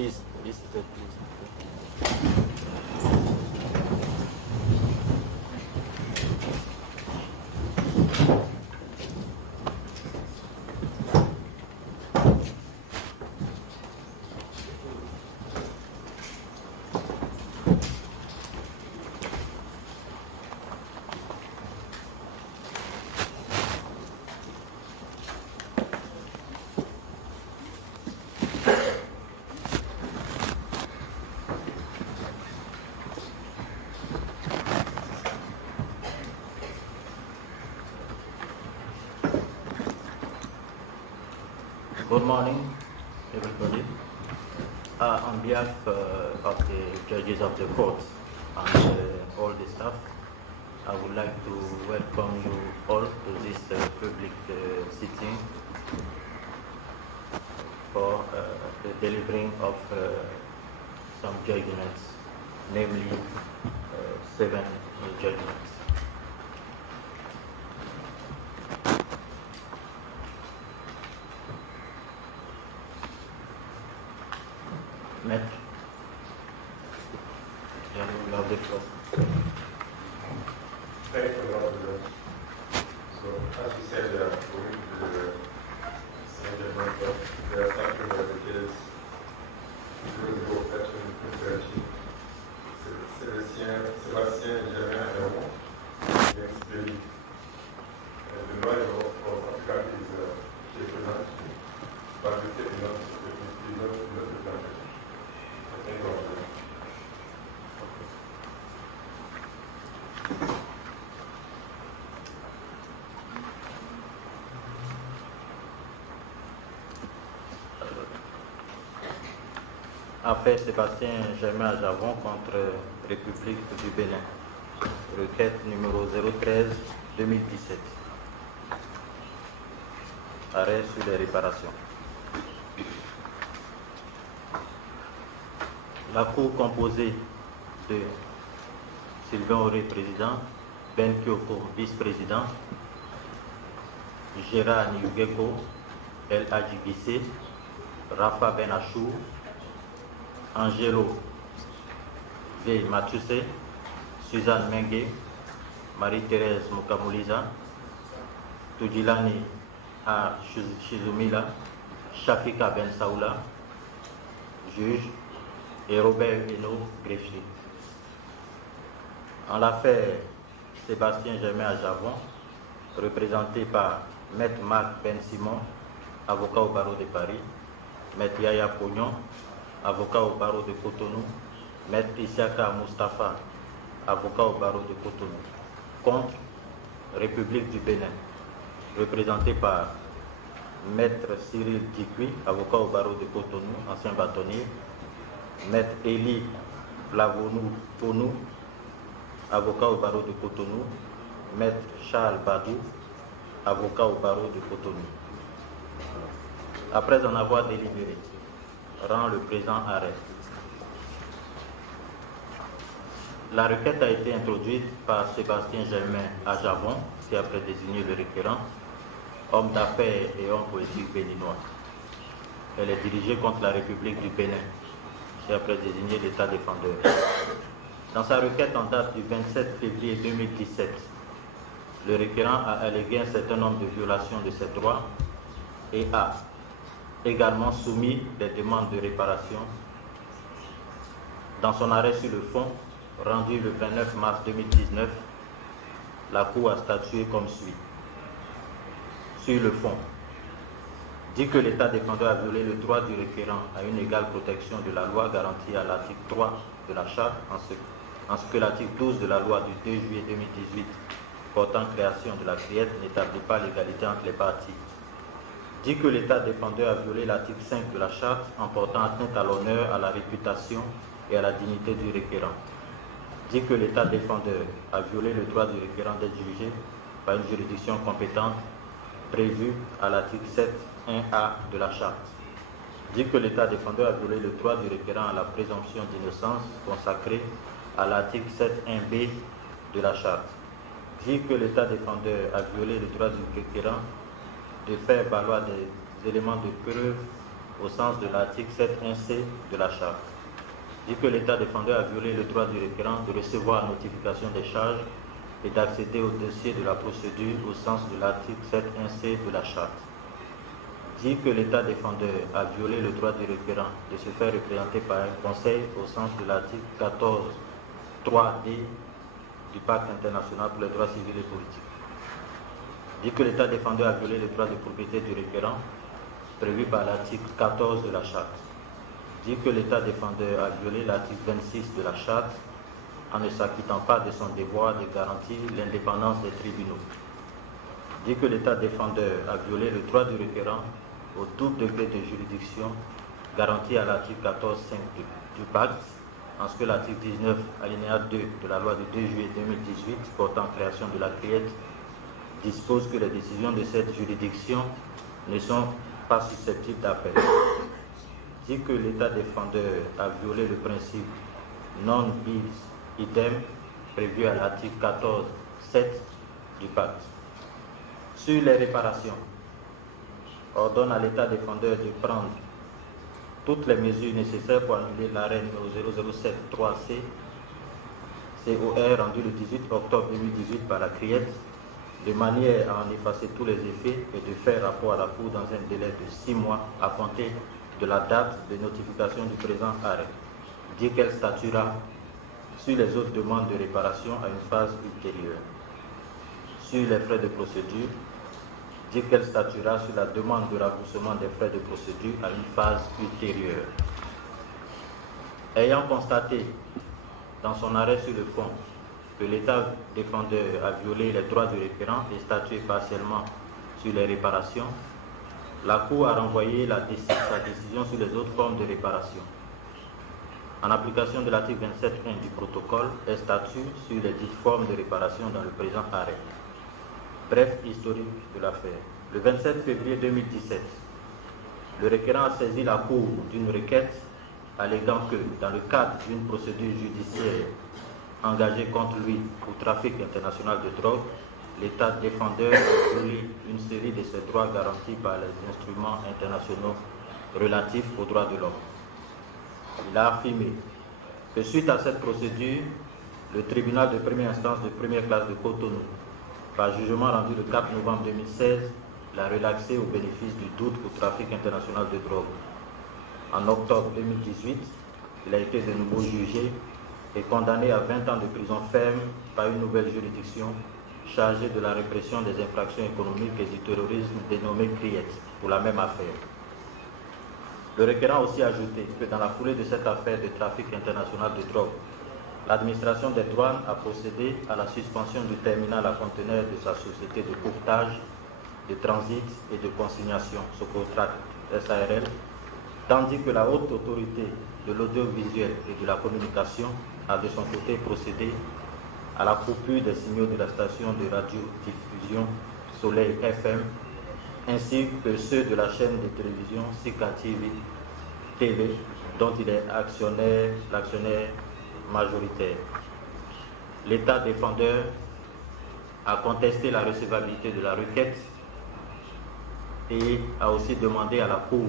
Please, listen, please. Good morning, everybody. On behalf of the judges of the court and all the staff, I would like to welcome you all to this public sitting for the delivering of some judgments, namely 7 judgments. Maître, you have the floor. Thank you, Lord. So, as we said, going to the Saint Month, there are some privileges through the book that we prefer to Sébastien Germain Aron, explique the lawyer of Africa is represented by the tribunal de la Thank you. Affaire Sébastien Germain Javon contre République du Bénin. Requête numéro 013-2017. Arrêt sur les réparations. La Cour composée de Sylvain Auré, président, Ben Kyoko, vice-président, Gérard Niugeko, El Hadji Guissé, Rafa Benachou, Angelo V. Mathussé, Suzanne Mengue, Marie-Thérèse Mukamuliza, Tudjilani A. Shizumila, Shafika Ben Saoula, juge, et Robert Heno, greffier. En l'affaire Sébastien Germain Javon, représenté par Maître Marc Ben Simon, avocat au barreau de Paris, Maître Yaya Pognon, avocat au barreau de Cotonou, Maître Isiaka Mustafa, avocat au barreau de Cotonou, contre République du Bénin, représenté par Maître Cyril Dikui, avocat au barreau de Cotonou, ancien bâtonnier, Maître Elie Flavonou Ponou, avocat au barreau de Cotonou, Maître Charles Badou, avocat au barreau de Cotonou. Après en avoir délibéré, rend le présent arrêt. La requête a été introduite par Sébastien Germain à Javon, qui a prédésigné le requérant, homme d'affaires et homme politique béninois. Elle est dirigée contre la République du Bénin, qui a prédésigné l'État défendeur. Dans sa requête en date du 27 février 2017, le requérant a allégué un certain nombre de violations de ses droits et a également soumis des demandes de réparation. Dans son arrêt sur le fond, rendu le 29 mars 2019, la Cour a statué comme suit. Sur le fond, dit que l'État défendeur a violé le droit du requérant à une égale protection de la loi garantie à l'article 3 de la Charte, en ce que l'article 12 de la loi du 2 juillet 2018 portant création de la CRIET n'établit pas l'égalité entre les parties. Dit que l'État défendeur a violé l'article 5 de la Charte en portant atteinte à l'honneur, à la réputation et à la dignité du requérant. Dit que l'État défendeur a violé le droit du requérant d'être jugé par une juridiction compétente prévue à l'article 7.1a de la Charte. Dit que l'État défendeur a violé le droit du requérant à la présomption d'innocence consacrée à l'article 7.1b de la Charte. Dit que l'État défendeur a violé le droit du requérant de faire valoir des éléments de preuve au sens de l'article 7.1c de la Charte. Dit que l'État défendeur a violé le droit du requérant de recevoir notification des charges et d'accéder au dossier de la procédure au sens de l'article 7.1c de la Charte. Dit que l'État défendeur a violé le droit du requérant de se faire représenter par un conseil au sens de l'article 14.3d du Pacte international pour les droits civils et politiques. Dit que l'État défendeur a violé le droit de propriété du requérant prévu par l'article 14 de la Charte. Dit que l'État défendeur a violé l'article 26 de la Charte en ne s'acquittant pas de son devoir de garantir l'indépendance des tribunaux. Dit que l'État défendeur a violé le droit du requérant au double degré de juridiction garanti à l'article 14.5 du Pacte, en ce que l'article 19, alinéa 2 de la loi du 2 juillet 2018 portant création de la CRIET dispose que les décisions de cette juridiction ne sont pas susceptibles d'appel. Dit que l'État défendeur a violé le principe non bis idem prévu à l'article 14.7 du Pacte. Sur les réparations, ordonne à l'État défendeur de prendre toutes les mesures nécessaires pour annuler l'arrêt numéro 007-3C COR rendu le 18 octobre 2018 par la CRIET, de manière à en effacer tous les effets et de faire rapport à la Cour dans un délai de 6 mois à compter de la date de notification du présent arrêt. Dit qu'elle statuera sur les autres demandes de réparation à une phase ultérieure. Sur les frais de procédure, dit qu'elle statuera sur la demande de remboursement des frais de procédure à une phase ultérieure. Ayant constaté dans son arrêt sur le fond que l'État défendeur a violé les droits du requérant et statué partiellement sur les réparations, la Cour a renvoyé sa décision sur les autres formes de réparation. En application de l'article 27.1 du protocole, elle statue sur les dites formes de réparation dans le présent arrêt. Bref, historique de l'affaire. Le 27 février 2017, le requérant a saisi la Cour d'une requête alléguant que, dans le cadre d'une procédure judiciaire engagée contre lui pour trafic international de drogue, l'État défendeur a violé une série de ses droits garantis par les instruments internationaux relatifs aux droits de l'homme. Il a affirmé que suite à cette procédure, le tribunal de première instance de première classe de Cotonou, par jugement rendu le 4 novembre 2016, l'a relaxé au bénéfice du doute pour trafic international de drogue. En octobre 2018, il a été de nouveau jugé et condamné à 20 ans de prison ferme par une nouvelle juridiction chargée de la répression des infractions économiques et du terrorisme dénommée CRIET pour la même affaire. Le requérant a aussi ajouté que dans la foulée de cette affaire de trafic international de drogue, l'administration des douanes a procédé à la suspension du terminal à conteneurs de sa société de courtage, de transit et de consignation, Socotrac SARL, tandis que la haute autorité de l'audiovisuel et de la communication a de son côté procédé à la coupure des signaux de la station de radiodiffusion Soleil FM, ainsi que ceux de la chaîne de télévision Sika TV, dont il est l'actionnaire majoritaire. L'État défendeur a contesté la recevabilité de la requête et a aussi demandé à la Cour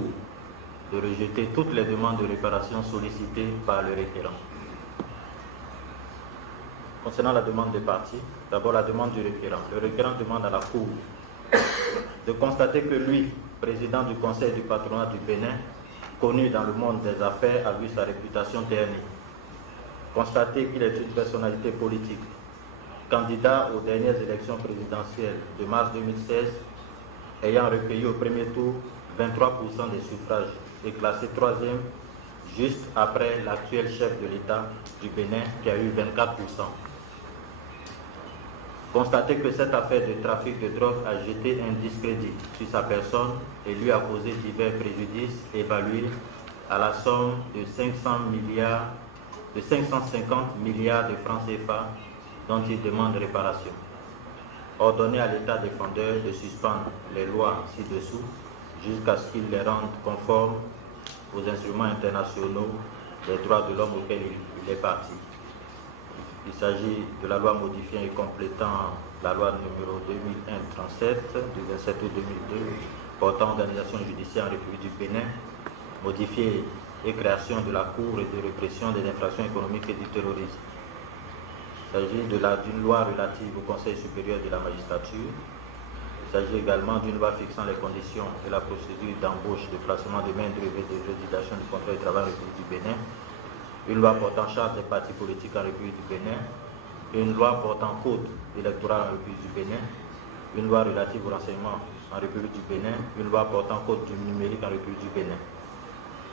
de rejeter toutes les demandes de réparation sollicitées par le requérant. Concernant la demande des parties, d'abord la demande du requérant. Le requérant demande à la Cour de constater que lui, président du Conseil du patronat du Bénin, connu dans le monde des affaires, a vu sa réputation ternie. Constater qu'il est une personnalité politique, candidat aux dernières élections présidentielles de mars 2016, ayant recueilli au premier tour 23% des suffrages et classé troisième, juste après l'actuel chef de l'État du Bénin qui a eu 24%. Constater que cette affaire de trafic de drogue a jeté un discrédit sur sa personne et lui a causé divers préjudices évalués à la somme de 550 milliards de francs CFA dont il demande réparation. Ordonner à l'État défendeur de suspendre les lois ci-dessous jusqu'à ce qu'il les rende conformes aux instruments internationaux des droits de l'homme auxquels il est parti. Il s'agit de la loi modifiant et complétant la loi numéro 2001-37 du 27 août 2002 portant organisation judiciaire en République du Bénin modifiée et création de la Cour et de répression des infractions économiques et du terrorisme. Il s'agit d'une loi relative au Conseil supérieur de la magistrature. Il s'agit également d'une loi fixant les conditions et la procédure d'embauche, de placement de main-d'œuvre et de résiliation du contrat de travail en République du Bénin. Une loi portant charte des partis politiques en République du Bénin. Une loi portant code électoral en République du Bénin. Une loi relative au renseignement en République du Bénin. Une loi portant code du numérique en République du Bénin.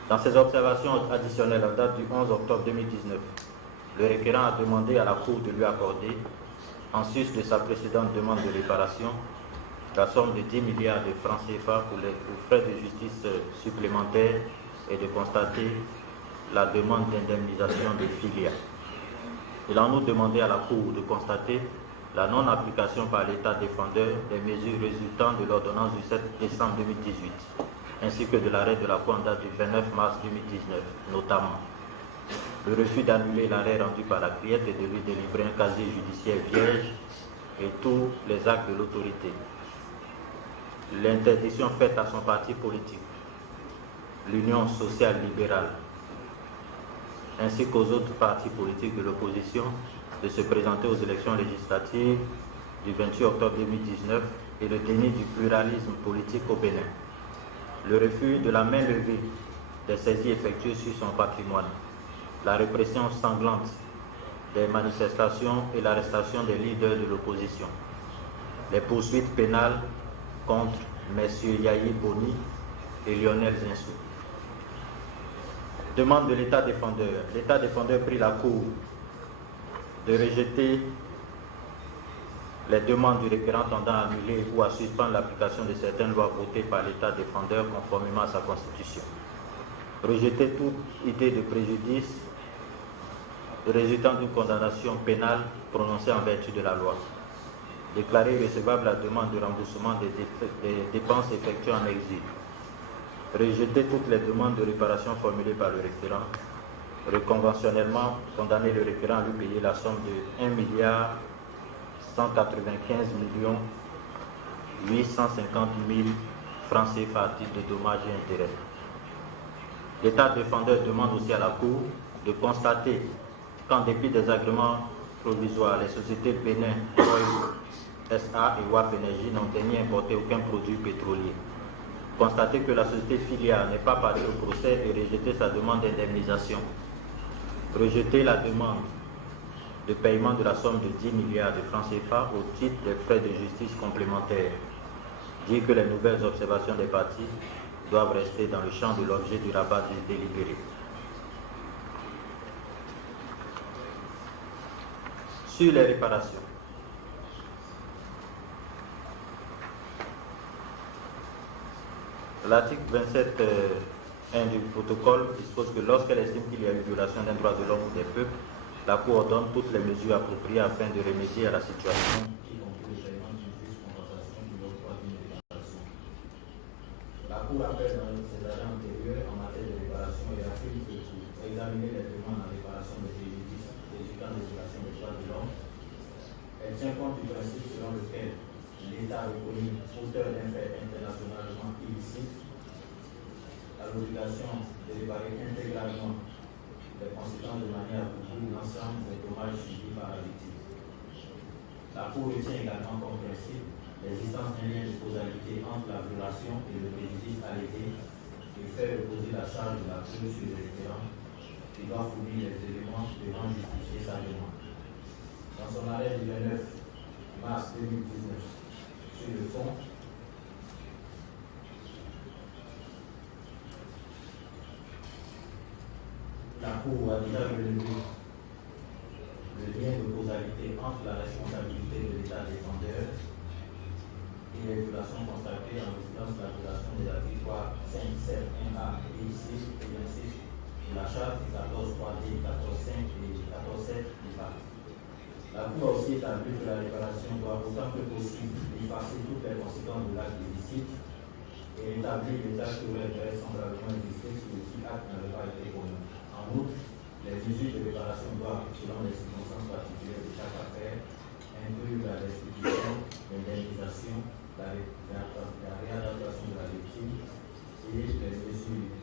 Dans ses observations additionnelles en date du 11 octobre 2019, le requérant a demandé à la Cour de lui accorder, en sus de sa précédente demande de réparation, la somme de 10 milliards de francs CFA pour frais de justice supplémentaires et de constater la demande d'indemnisation des filiales. Il a en outre demandé à la Cour de constater la non-application par l'État défendeur des mesures résultant de l'ordonnance du 7 décembre 2018, ainsi que de l'arrêt de la Cour en date du 29 mars 2019, notamment le refus d'annuler l'arrêt rendu par la criette et de lui délivrer un casier judiciaire vierge et tous les actes de l'autorité, l'interdiction faite à son parti politique, l'Union sociale libérale, ainsi qu'aux autres partis politiques de l'opposition de se présenter aux élections législatives du 28 octobre 2019 et le déni du pluralisme politique au Bénin, le refus de la main levée des saisies effectuées sur son patrimoine, la répression sanglante des manifestations et l'arrestation des leaders de l'opposition, les poursuites pénales contre messieurs Yahi Boni et Lionel Zinsou. Demande de l'État défendeur. L'État défendeur prie la Cour de rejeter les demandes du requérant tendant à annuler ou à suspendre l'application de certaines lois votées par l'État défendeur conformément à sa Constitution. Rejeter toute idée de préjudice résultant d'une condamnation pénale prononcée en vertu de la loi. Déclarer irrecevable la demande de remboursement des dépenses effectuées en exil. Rejeter toutes les demandes de réparation formulées par le requérant. Reconventionnellement condamner le requérant à lui payer la somme de 1 milliard 195 millions 850 000 francs CFA à titre de dommages et intérêts. L'État défendeur demande aussi à la Cour de constater qu'en dépit des agréments provisoires, les sociétés Bénin, Oil SA et WAF Énergie n'ont ni importé aucun produit pétrolier. Constater que la société filiale n'est pas partie au procès et rejeter sa demande d'indemnisation. Rejeter la demande de paiement de la somme de 10 milliards de francs CFA au titre des frais de justice complémentaires. Dire que les nouvelles observations des parties doivent rester dans le champ de l'objet du rabat du délibéré. Sur les réparations. L'article 27.1 du protocole dispose que lorsqu'elle estime qu'il y a eu violation d'un droit de l'homme ou des peuples, la Cour ordonne toutes les mesures appropriées afin de remédier à la situation, y compris le paiement d'une juste compensation de l'octroi d'une réparation. La Cour appelle dans ses agents antérieurs en matière de réparation et affirme que pour examiner les demandes en réparation des préjudices résultant des violations des droits de l'homme, elle tient compte du principe selon lequel l'État a reconnu auteur d'un fait internationalement illicite à l'obligation de réparer intégralement les conséquences de manière à couvrir l'ensemble des dommages subis par la victime. La Cour retient également comme principe l'existence d'un lien de causalité entre la violation et le préjudice allégué et fait reposer la charge de la preuve sur le référent qui doit fournir les éléments devant justifier sa demande. Dans son arrêt du 29 mars 2019 sur le fond, la Cour a déjà relevé le lien de causalité entre la responsabilité de l'État défendeur et les violations constatées en résidence de la violation des articles 5, 7, 1A, B, C et 26 de la Charte 14.3D, 14.5 et 14.7 du Pacte. La Cour a aussi établi que la réparation doit autant que possible effacer toutes les conséquences de l'acte illicite et établir l'état qui aurait vraisemblablement existé si le dit acte n'avait pas été commis. En outre, les mesures de réparation doivent, selon les circonstances particulières de chaque affaire, inclure la restitution, l'indemnisation, la réadaptation de la victime et les mesures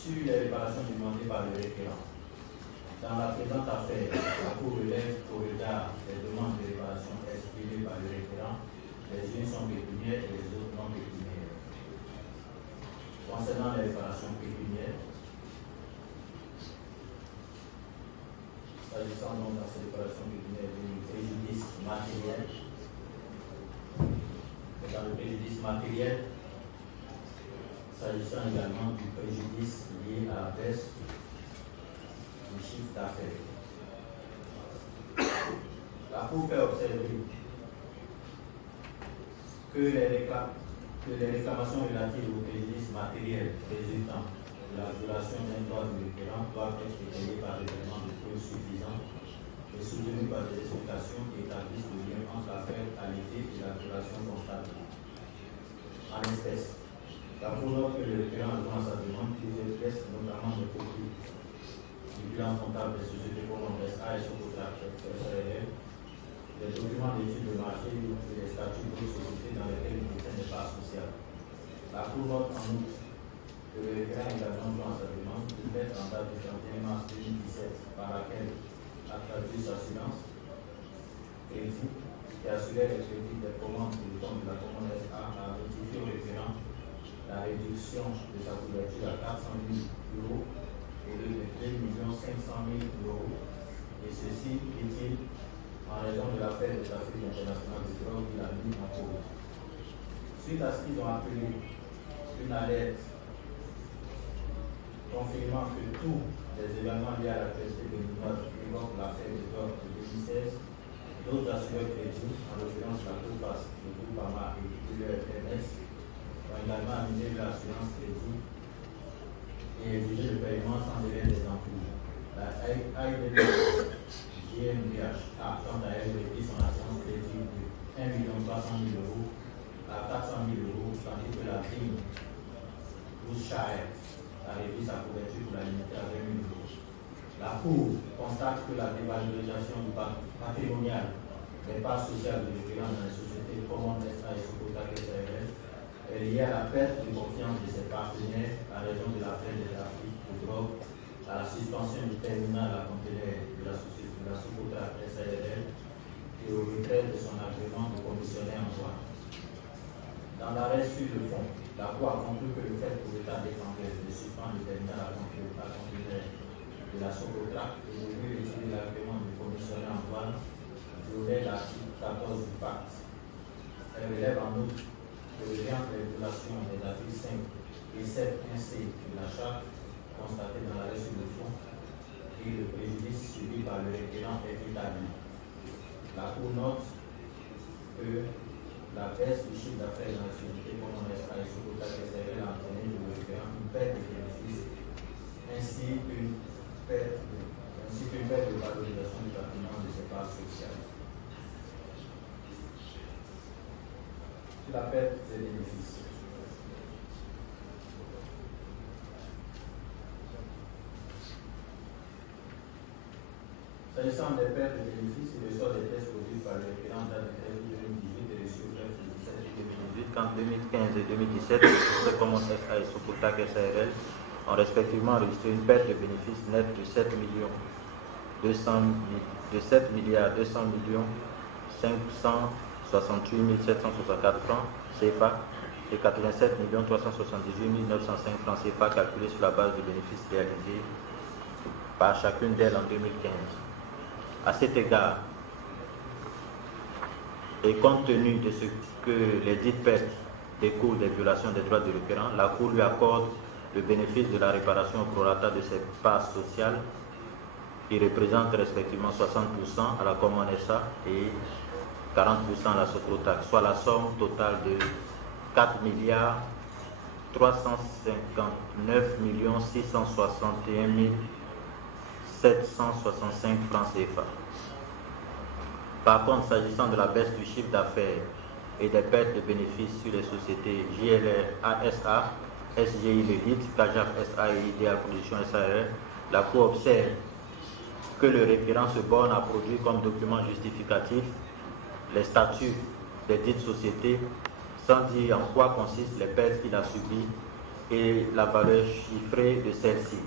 sur les réparations demandées par le requérant. Dans la présente affaire, la Cour relève au regard des demandes de réparation exprimées par le requérant, les unes sont pécuniaires et les autres non pécuniaires. Concernant les réparations pécuniaires, s'agissant donc dans ces réparations pécuniaires du préjudice matériel, et dans le préjudice matériel, s'agissant également du préjudice lié à la baisse du chiffre d'affaires. La Cour fait observer que les réclamations relatives au préjudice matériel résultant de la violation d'un droit du requérant doivent être étayées par l'élément de preuve suffisant et soutenues par des explications qui établissent le lien entre l'affaire qualité et la violation constatée. En espèce, la Cour note que le requérant dans sa demande plusieurs pièces, notamment des copies du bilan comptable des sociétés communes SA et Socotra SARL, des documents d'études de marché et des statuts d'autres sociétés dans lesquelles il détient des parts sociales. La Cour note en outre que le requérant également dans sa demande une lettre en date du 31 mars 2017 par laquelle a traduit sa assurance crédit qui assurait les crédits des commandes du compte de la commune SA a notifié au requérant la réduction de sa couverture à 400 000 € au lieu de 2 500 000 €. Et ceci est-il en raison de l'affaire de trafic international de drogue qu'il a mis en cause. Suite à ce qu'ils ont appelé une alerte confirmant que tous les événements liés à l'actualité béninoise évoquent l'affaire de drogue de 2016, d'autres assureurs crédits, en l'occurrence la COFAS, le groupe AMA et le FMS, ont également amené l'assurance crédit et exigé le paiement sans délai des encours. La AIDB GmbH a, quant à elle, réduit son assurance crédit de 1 300 000 € à 400 000 €, tandis que la firme Bushire a réduit sa couverture pour la limiter à 20 000 €. La Cour constate que la dévalorisation du patrimonial des parts sociales de requérants dans les sociétés communes SA et Socotra SARL est liée à la perte de confiance de ses partenaires à raison de l'affaire de trafic de drogue, à la suspension du terminal à conteneur de la société de la Socotra SARL et au retrait de son agrément de commissionnaire en droit. Dans l'arrêt sur le fond, la Cour a conclu que le fait pour l'État défendeur de suspendre le terminal à conteneur de la Socotra et de lui retirer l'agrément de commissionnaire en droit violait l'article 14 du pacte. Elle relève en outre que le lien entre les violations des articles 5 et 7 1C de la charte constaté dans l'arrêt sur le fond et le préjudice subi par le requérant est établi. La Cour note que la baisse du chiffre d'affaires dans la société comme SA et Socotra SARL a entraîné le requérant une perte de bénéfices ainsi qu'une perte de valorisation du patrimoine de ses parts sociales. Sur la perte des bénéfices. S'agissant des pertes de bénéfices, il ressort des tests produits par le requérant date du 13 2018 et reçus au 17 2018 qu'en 2015 et 2017, les sociétés communes SA et Socotra SARL ont respectivement enregistré une perte de bénéfices nette de 7 milliards 200 millions 568 764 francs CFA et 87 378 905 francs CFA calculés sur la base de bénéfices réalisés par chacune d'elles en 2015. À cet égard, et compte tenu de ce que les dites pertes découlent des violations des droits du requérant, la Cour lui accorde le bénéfice de la réparation au prorata de ses parts sociales qui représentent respectivement 60% à la commune SA et 40% à la Socotra, soit la somme totale de 4 359 661 765 francs CFA. Par contre, s'agissant de la baisse du chiffre d'affaires et des pertes de bénéfices sur les sociétés JLR ASA, SGI Lédite, CAJAF SA et Idéal Production SARL, la Cour observe que le requérant se borne à produire comme document justificatif les statuts des dites sociétés sans dire en quoi consistent les pertes qu'il a subies et la valeur chiffrée de celle-ci.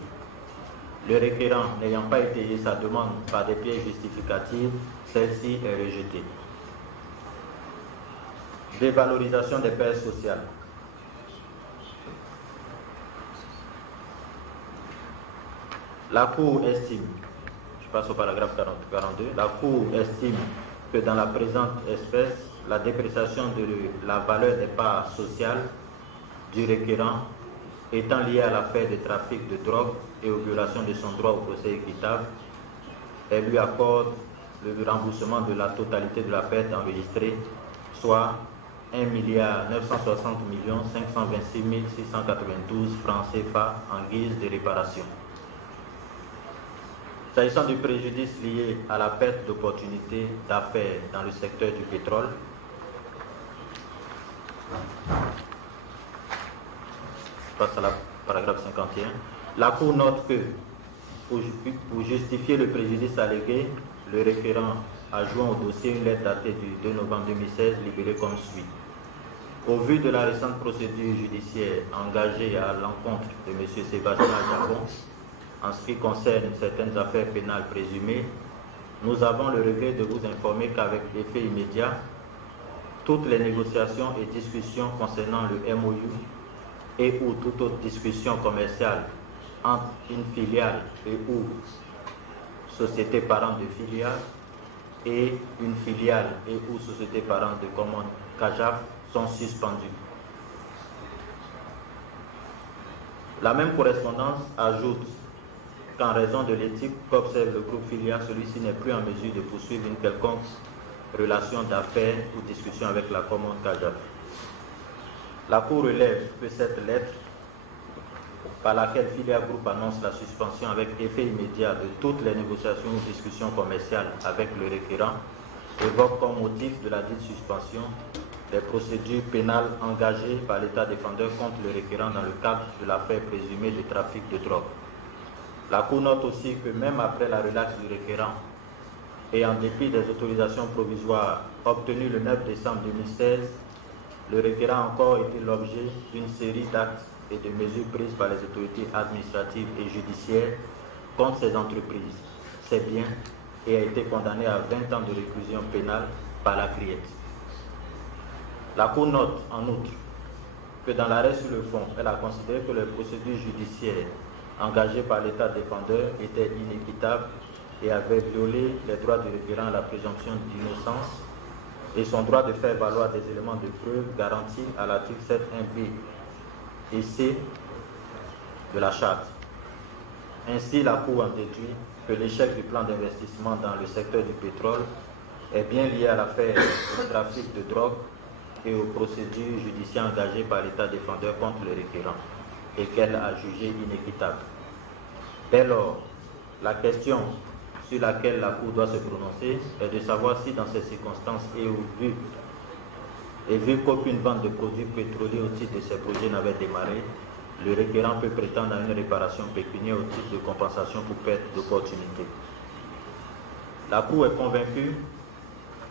Le requérant n'ayant pas étayé sa demande par des pièces justificatives, celle-ci est rejetée. Dévalorisation des pertes sociales. La Cour estime, je passe au paragraphe 42, la Cour estime que dans la présente espèce, la dépréciation de la valeur des parts sociales du requérant étant liée à l'affaire de trafic de drogue et aux violations de son droit au procès équitable, elle lui accorde le remboursement de la totalité de la perte enregistrée, soit 1 960 526 692 francs CFA en guise de réparation. S'agissant du préjudice lié à la perte d'opportunités d'affaires dans le secteur du pétrole, je passe à la paragraphe 51. La Cour note que, pour justifier le préjudice allégué, le requérant a joint au dossier une lettre datée du 2 novembre 2016, libellée comme suit. Au vu de la récente procédure judiciaire engagée à l'encontre de M. Sébastien Jabon, en ce qui concerne certaines affaires pénales présumées, nous avons le regret de vous informer qu'avec effet immédiat, toutes les négociations et discussions concernant le MOU et ou toute autre discussion commerciale entre une filiale et ou société parente de filiale et une filiale et ou société parente de commande CAJAF sont suspendues. La même correspondance ajoute qu'en raison de l'éthique qu'observe le groupe filial, celui-ci n'est plus en mesure de poursuivre une quelconque relation d'affaires ou discussion avec la commande CAJAF. La Cour relève que cette lettre, par laquelle Filia Group annonce la suspension avec effet immédiat de toutes les négociations ou discussions commerciales avec le requérant, évoque comme motif de la dite suspension les procédures pénales engagées par l'État défendeur contre le requérant dans le cadre de l'affaire présumée de trafic de drogue. La Cour note aussi que même après la relaxe du requérant et en dépit des autorisations provisoires obtenues le 9 décembre 2016, le requérant a encore été l'objet d'une série d'actes et de mesures prises par les autorités administratives et judiciaires contre ces entreprises, ses biens, et a été condamné à 20 ans de réclusion pénale par la Criette. La Cour note en outre que dans l'arrêt sur le fond, elle a considéré que les procédures judiciaires engagées par l'État défendeur étaient inéquitables et avaient violé les droits du requérant à la présomption d'innocence et son droit de faire valoir des éléments de preuve garantis à l'article 7.1b et C de la Charte. Ainsi, la Cour en déduit que l'échec du plan d'investissement dans le secteur du pétrole est bien lié à l'affaire du trafic de drogue et aux procédures judiciaires engagées par l'État défendeur contre le requérant et qu'elle a jugé inéquitable. Dès lors, la question sur laquelle la Cour doit se prononcer est de savoir si dans ces circonstances et vu qu'aucune vente de produits pétroliers au titre de ces projets n'avait démarré, le requérant peut prétendre à une réparation pécuniaire au titre de compensation pour perte d'opportunité. La Cour est convaincue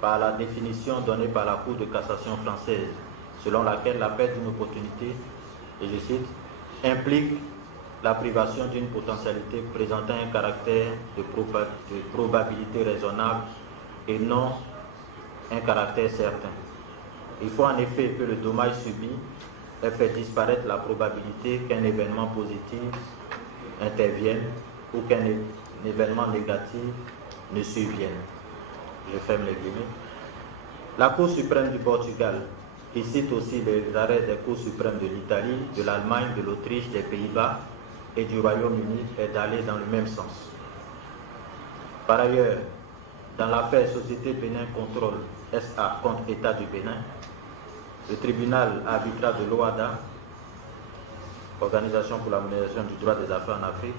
par la définition donnée par la Cour de cassation française, selon laquelle la perte d'une opportunité, et je cite, implique la privation d'une potentialité présentant un caractère de probabilité raisonnable et non un caractère certain. Il faut en effet que le dommage subi ait fait disparaître la probabilité qu'un événement positif intervienne ou qu'un événement négatif ne survienne. Je ferme les guillemets. La Cour suprême du Portugal, qui cite aussi les arrêts des cours suprêmes de l'Italie, de l'Allemagne, de l'Autriche, des Pays-Bas et du Royaume-Uni, est d'aller dans le même sens. Par ailleurs, dans l'affaire Société Bénin Contrôle SA contre État du Bénin, le tribunal arbitral de l'OADA, Organisation pour la modernisation du droit des affaires en Afrique,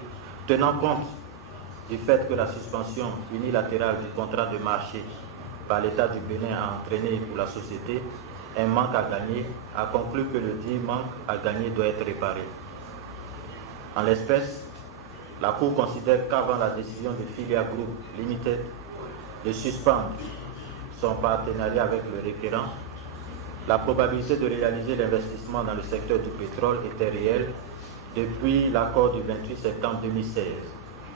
tenant compte du fait que la suspension unilatérale du contrat de marché par l'État du Bénin a entraîné pour la société un manque à gagner, a conclu que le dit manque à gagner doit être réparé. En l'espèce, la Cour considère qu'avant la décision de Filia Group Limited de suspendre son partenariat avec le requérant, La probabilité de réaliser l'investissement dans le secteur du pétrole était réelle depuis l'accord du 28 septembre 2016,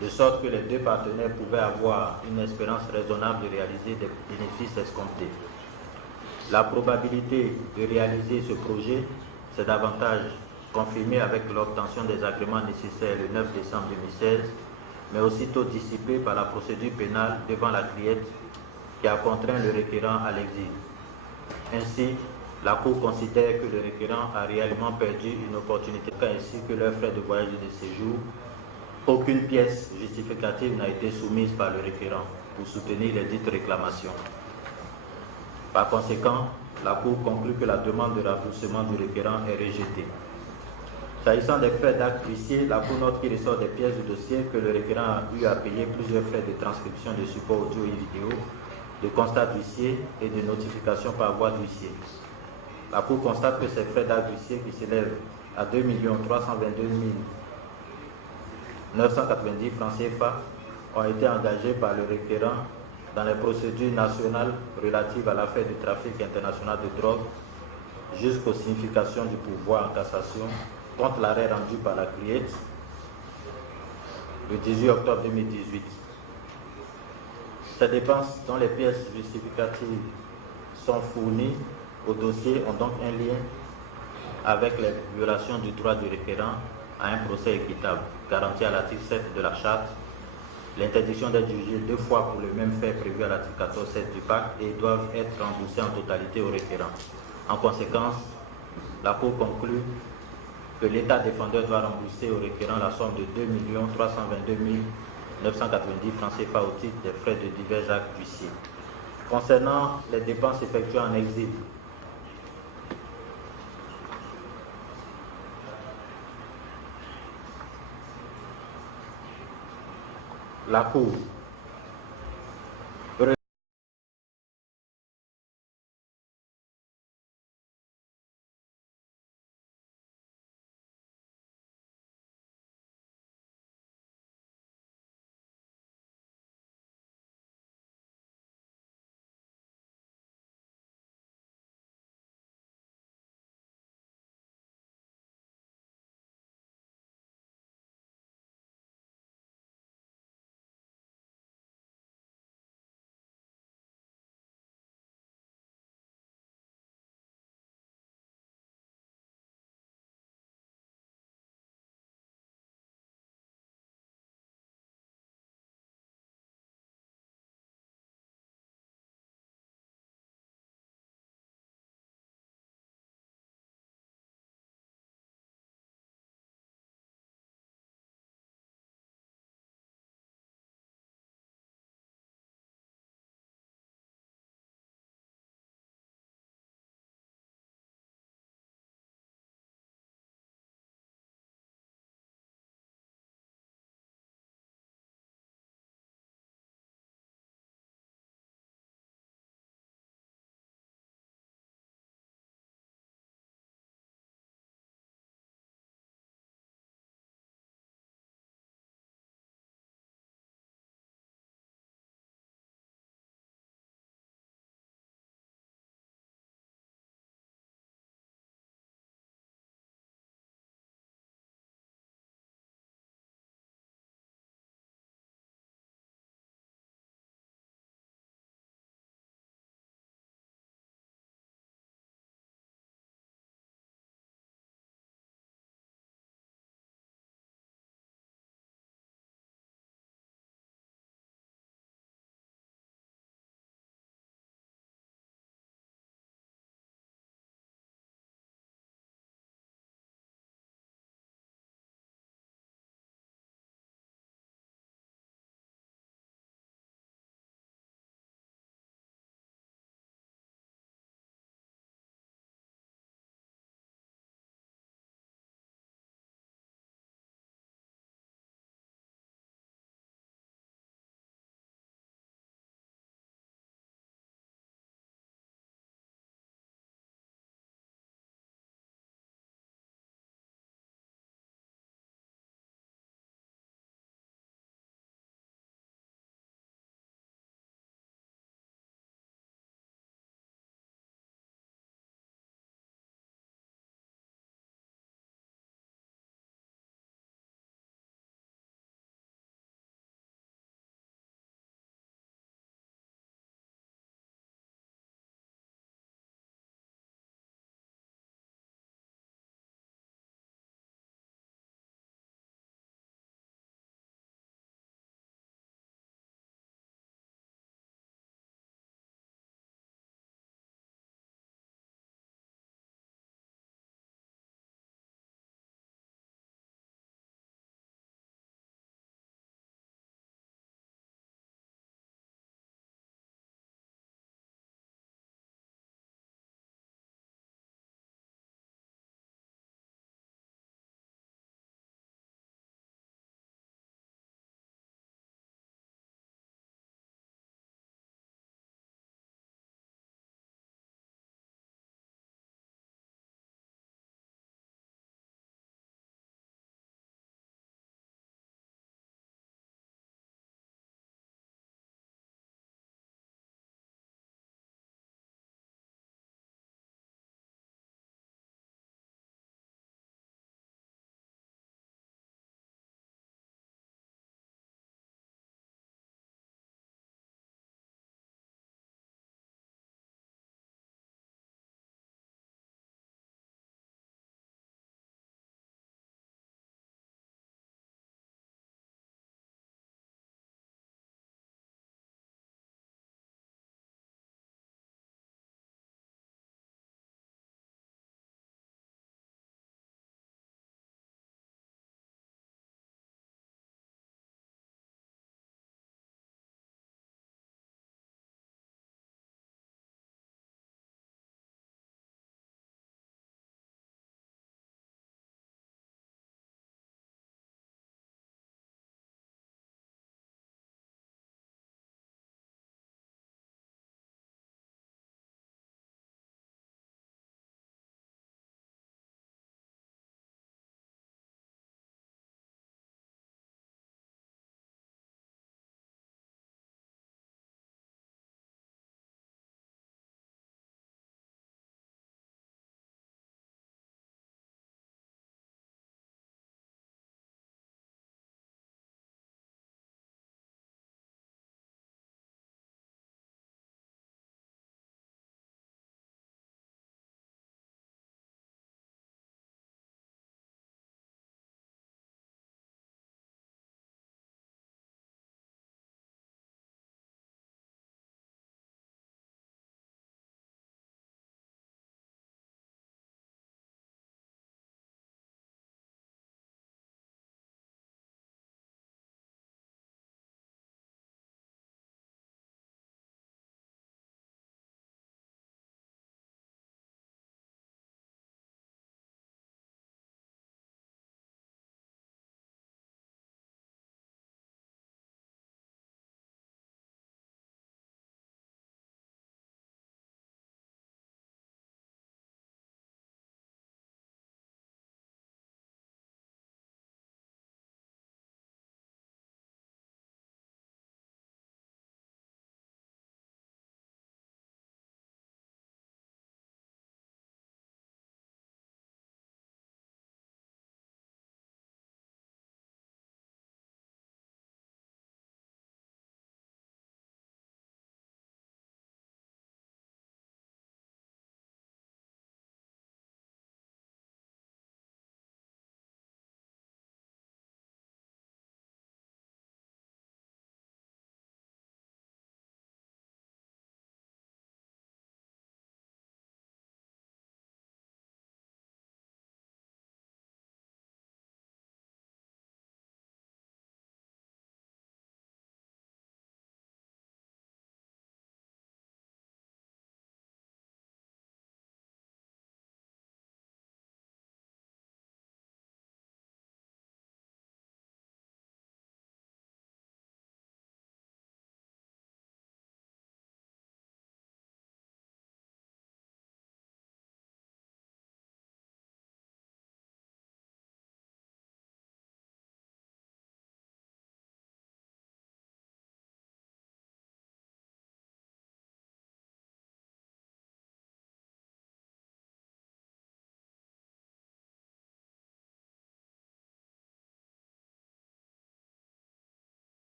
de sorte que les deux partenaires pouvaient avoir une espérance raisonnable de réaliser des bénéfices escomptés. La probabilité de réaliser ce projet s'est davantage confirmée avec l'obtention des agréments nécessaires le 9 décembre 2016, mais aussitôt dissipée par la procédure pénale devant la Criette qui a contraint le requérant à l'exil. Ainsi, la Cour considère que le requérant a réellement perdu une opportunité ainsi que leurs frais de voyage et de séjour. Aucune pièce justificative n'a été soumise par le requérant pour soutenir les dites réclamations. Par conséquent, la Cour conclut que la demande de remboursement du requérant est rejetée. S'agissant des frais d'acte d'huissier, la Cour note qu'il ressort des pièces du dossier que le requérant a eu à payer plusieurs frais de transcription de support audio et vidéo, de constat d'huissier et de notification par voie d'huissier. La Cour constate que ces frais d'acte d'huissier qui s'élèvent à 2 322 990 francs CFA ont été engagés par le requérant dans les procédures nationales relatives à l'affaire du trafic international de drogue jusqu'aux significations du pouvoir en cassation contre l'arrêt rendu par la Criette le 18 octobre 2018. Ces dépenses dont les pièces justificatives sont fournies au dossier ont donc un lien avec les violations du droit du requérant à un procès équitable, garanti à l'article 7 de la Charte, l'interdiction d'être jugé 2 fois pour le même fait prévu à l'article 14.7 du pacte et doivent être remboursés en totalité au requérant. En conséquence, la Cour conclut que l'État défendeur doit rembourser au requérant la somme de 2 322 990 francs CFA au titre des frais de divers actes d'huissier. Concernant les dépenses effectuées en exil, la Cour